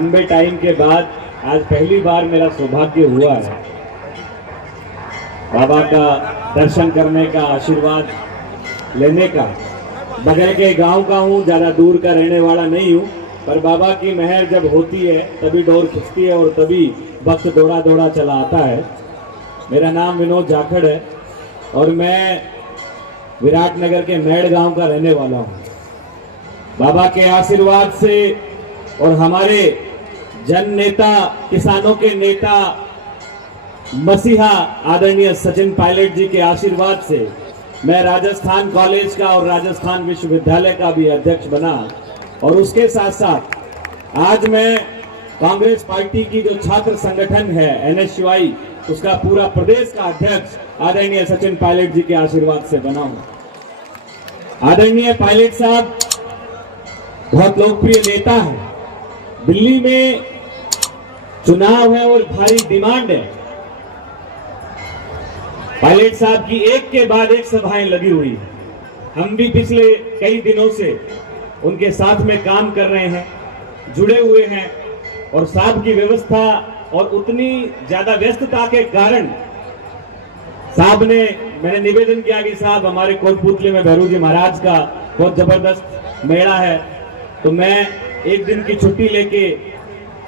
लंबे टाइम के बाद आज पहली बार मेरा सौभाग्य हुआ है बाबा का दर्शन करने का, आशीर्वाद लेने का। बगल के गांव का हूँ, ज़्यादा दूर का रहने वाला नहीं हूँ, पर बाबा की मेहर जब होती है तभी डोर खिंचती है और तभी वक्त दौड़ा दौड़ा चला आता है। मेरा नाम विनोद जाखड़ है और मैं विराटनगर के मेड़ गांव का रहने वाला हूँ। बाबा के आशीर्वाद से और हमारे जन नेता, किसानों के नेता, मसीहा आदरणीय सचिन पायलट जी के आशीर्वाद से मैं राजस्थान कॉलेज का और राजस्थान विश्वविद्यालय का भी अध्यक्ष बना। और उसके साथ साथ आज मैं कांग्रेस पार्टी की जो छात्र संगठन है NSUI, उसका पूरा प्रदेश का अध्यक्ष आदरणीय सचिन पायलट जी के आशीर्वाद से बना हूं। आदरणीय पायलट साहब बहुत लोकप्रिय नेता है। दिल्ली में चुनाव है और भारी डिमांड है। पायलट साहब की एक के बाद एक सभाएं लगी हुई है। हम भी पिछले कई दिनों से उनके साथ में काम कर रहे हैं, जुड़े हुए हैं। और साहब की व्यवस्था और उतनी ज्यादा व्यस्तता के कारण साहब ने, मैंने निवेदन किया कि साहब हमारे कोटपुतली में भैरू जी महाराज का बहुत जबरदस्त मेला है, तो मैं एक दिन की छुट्टी लेके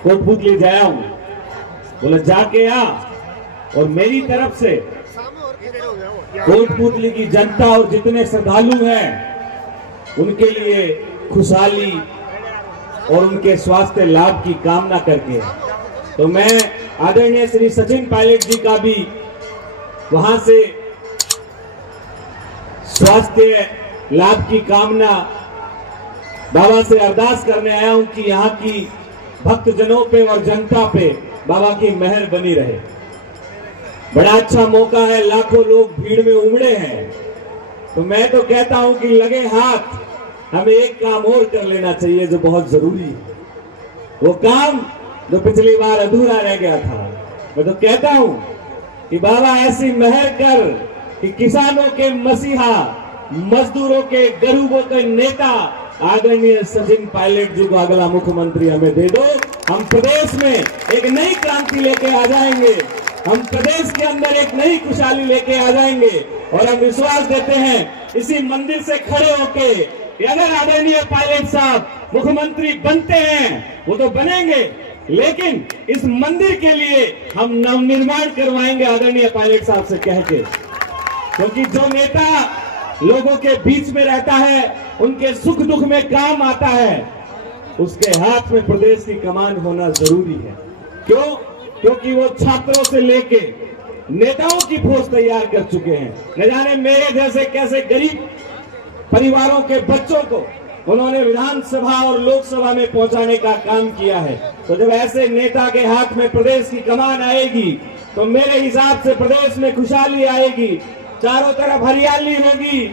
कोटपुतली जाया हूं। बोला जाके आ, और मेरी तरफ से कोटपुतली की जनता और जितने श्रद्धालु हैं उनके लिए खुशहाली और उनके स्वास्थ्य लाभ की कामना करके, तो मैं आदरणीय श्री सचिन पायलट जी का भी वहां से स्वास्थ्य लाभ की कामना बाबा से अरदास करने आया हूं कि यहाँ की भक्तजनों पे और जनता पे बाबा की मेहर बनी रहे। बड़ा अच्छा मौका है, लाखों लोग भीड़ में उमड़े हैं, तो मैं तो कहता हूं कि लगे हाथ हमें एक काम और कर लेना चाहिए जो बहुत जरूरी है, वो काम जो पिछली बार अधूरा रह गया था। मैं तो कहता हूं कि बाबा ऐसी मेहर कर कि किसानों के मसीहा, मजदूरों के, गरीबों के नेता आदरणीय सचिन पायलट जी को अगला मुख्यमंत्री हमें दे दो। हम प्रदेश में एक नई क्रांति लेके आ जाएंगे, हम प्रदेश के अंदर एक नई खुशहाली लेके आ जाएंगे। और हम विश्वास देते हैं इसी मंदिर से खड़े होके कि अगर आदरणीय पायलट साहब मुख्यमंत्री बनते हैं, वो तो बनेंगे, लेकिन इस मंदिर के लिए हम नवनिर्माण करवाएंगे आदरणीय पायलट साहब से कह के। क्योंकि जो नेता लोगों के बीच में रहता है, उनके सुख दुख में काम आता है, उसके हाथ में प्रदेश की कमान होना जरूरी है। क्यों? क्योंकि वो छात्रों से लेके नेताओं की फौज तैयार कर चुके हैं। न जाने मेरे जैसे कैसे गरीब परिवारों के बच्चों को उन्होंने विधानसभा और लोकसभा में पहुंचाने का काम किया है। तो जब ऐसे नेता के हाथ में प्रदेश की कमान आएगी, तो मेरे हिसाब से प्रदेश में खुशहाली आएगी, चारों तरफ हरियाली होगी,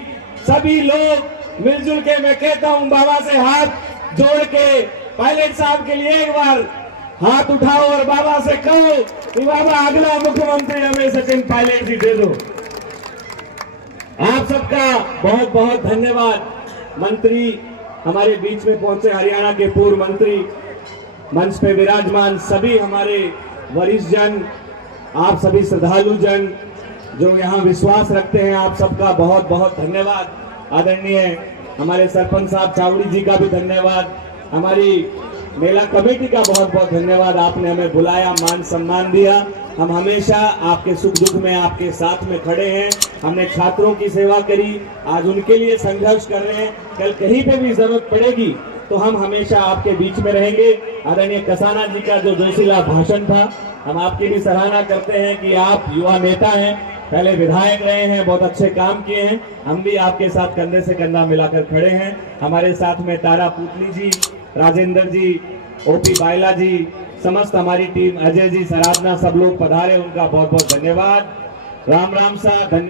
सभी लोग मिलजुल के, मैं कहता हूं बाबा से हाथ जोड़ के पायलट साहब के लिए एक बार हाथ उठाओ और बाबा से कहो कि बाबा अगला मुख्यमंत्री हमें सचिन पायलट जी दे दो। आप सबका बहुत बहुत धन्यवाद। मंत्री हमारे बीच में पहुंचे, हरियाणा के पूर्व मंत्री, मंच पे विराजमान सभी हमारे वरिष्ठ जन, आप सभी श्रद्धालु जन जो यहाँ विश्वास रखते हैं, आप सबका बहुत बहुत धन्यवाद। आदरणीय हमारे सरपंच साहब चावड़ी जी का भी धन्यवाद, हमारी मेला कमेटी का बहुत बहुत धन्यवाद। आपने हमें बुलाया, मान सम्मान दिया। हम हमेशा आपके सुख दुख में आपके साथ में खड़े हैं। हमने छात्रों की सेवा करी, आज उनके लिए संघर्ष कर रहे हैं। कल कहीं पे भी जरूरत पड़ेगी तो हम हमेशा आपके बीच में रहेंगे। आदरणीय कसाना जी का जो जोशीला भाषण था, हम आपकी भी सराहना करते हैं कि आप युवा नेता हैं, पहले विधायक रहे हैं, बहुत अच्छे काम किए हैं। हम भी आपके साथ कंधे से कंधा मिलाकर खड़े हैं। हमारे साथ में तारा पुतली जी, राजेंद्र जी, ओपी बायला जी, समस्त हमारी टीम, अजय जी, सराधना, सब लोग पधारे, उनका बहुत बहुत धन्यवाद। राम राम सा धन्यवाद।